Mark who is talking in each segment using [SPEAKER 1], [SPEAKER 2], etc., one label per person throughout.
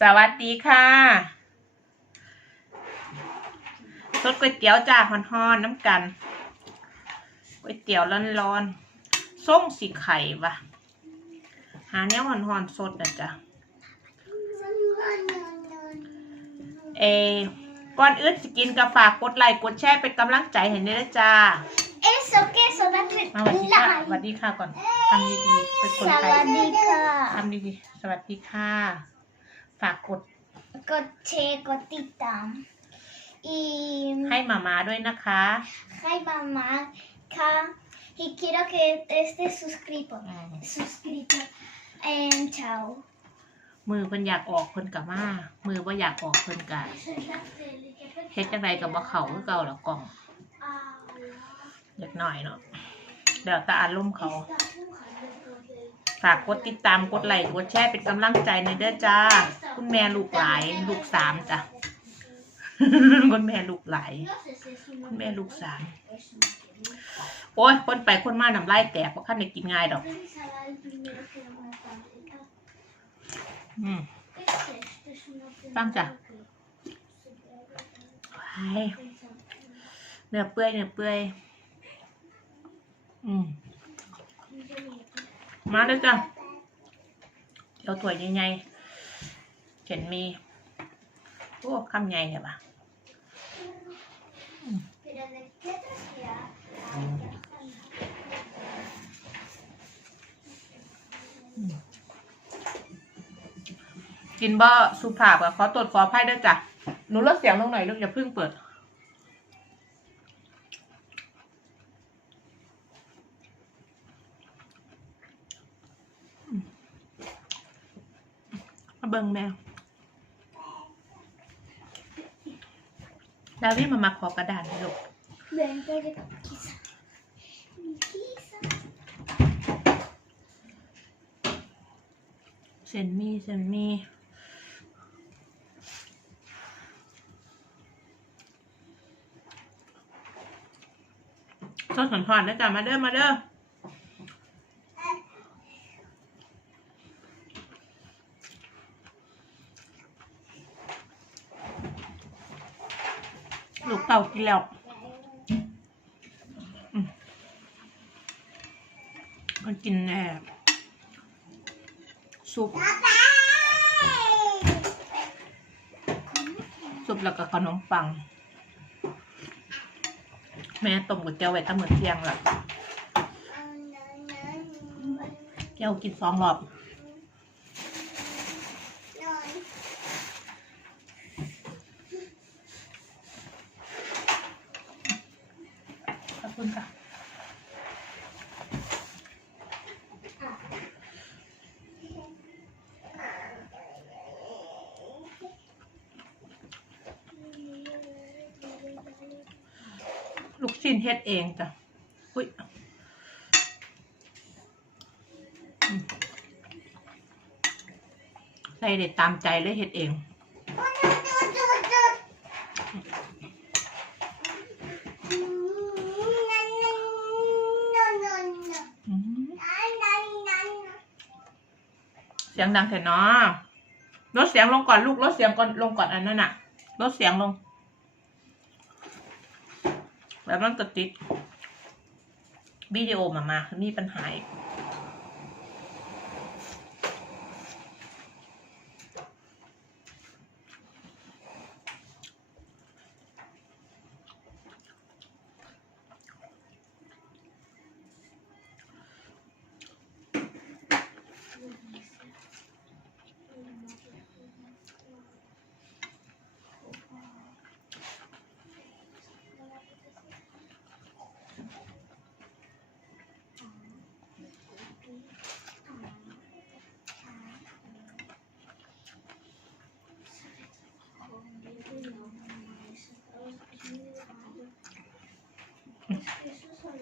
[SPEAKER 1] สวัสดีค่ะสดก๋วยเตี๋ยวจ้าฮอนๆน้ำกันก๋วยเตี๋ยวร้อนๆส้มสีไข่วะหาเนี้ยฮอนๆสดนะจ๊ะเออก่อนอื่นสกินกาฝากกดไลค์กดแชร์เป็นกำลังใจให้ด้วยนะจ้า
[SPEAKER 2] Eso que eso da
[SPEAKER 1] มาสวัสดีค่ะสวัสดีค่ะก่อนทำดีๆเป็นคนไทย
[SPEAKER 2] Sawadika.
[SPEAKER 1] ทำดีๆสวัสดีค่ะ ฝากกด
[SPEAKER 2] Coche, cotita. Y
[SPEAKER 1] ให้มามาด้วยนะคะ
[SPEAKER 2] hi mamá. Ka. Y quiero que estés suscrito.
[SPEAKER 1] อืม
[SPEAKER 2] Suscrito. And chao.
[SPEAKER 1] มือเพิ่นอยากออกเพิ่นกับมา มือว่าอยากออกเพิ่นกะเฮ็ดจังไดกับบ่เขาคือเก่าละกล่องอยากหน่อยเนาะเดี๋ยวตาอารมณ์เขา ฝากกดติดตามกดไลค์กดแชร์เป็นกำลังใจในเด้อจ้า คุณแม่ลูกหลายลูกสามจ้ะคุณแม่ลูกหลายคุณแม่ลูกสามโอ้ยคนไปคนมาน้ำลายแตกเพราะขั้นได้กินง่ายดอกอืมตั้งจ้ะเนื้อเปื่อยเนื้อเปื่อยอืม มาเลยจ้ะเดี๋ยวถ้วใหญ่ๆเห็นมีโอ้คำใหญ่เนี่ยปะกินบ่สุภาพกับขอตรวจขออภัยด้วยจ้ะหนูลดเสียงลงหน่อยลูกอย่าเพิ่งเปิด เบิ่งแมวดาวิมามาขอกระดาษหน่อยลูก เซนมีเซนมีซอสสันทอนนะจ๊ะมาเด้อมาเด้อ เต่ากินแล้วอืมมันกินแน่ซุปซุปแล้วก็ขนมปัง แม่ต้มก๋วยเตี๋ยวไว้ตั้งเหมือนเที่ยงละเจ้ากินสองรอบ ขอบ คุณค่ะลูกชิ้นเฮ็ดเองจ้ะ อุ้ยใส่เด็ดตามใจเลยเฮ็ดเอง อืมเสียงดังแค่นาะลดเสียงลงก่อนลูกลดเสียงก่อนลงก่อนอันนั้นน่ะลดเสียงลง แล้วมันจะติดวิดีโอมามามีปัญหาอีก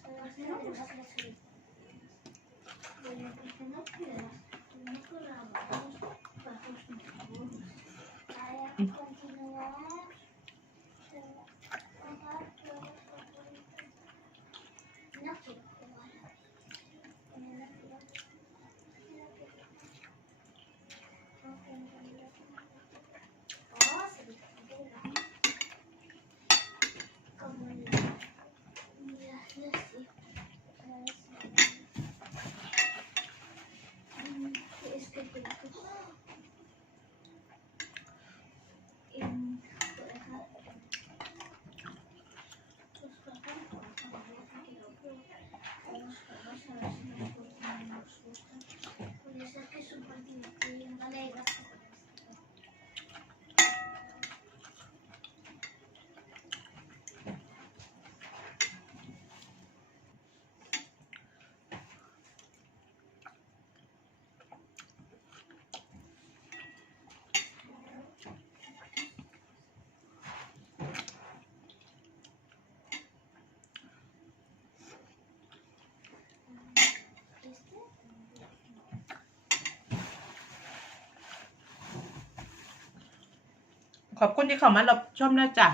[SPEAKER 2] Gracias.
[SPEAKER 1] ขอบคุณที่เข้ามารับชมนะจ๊ะ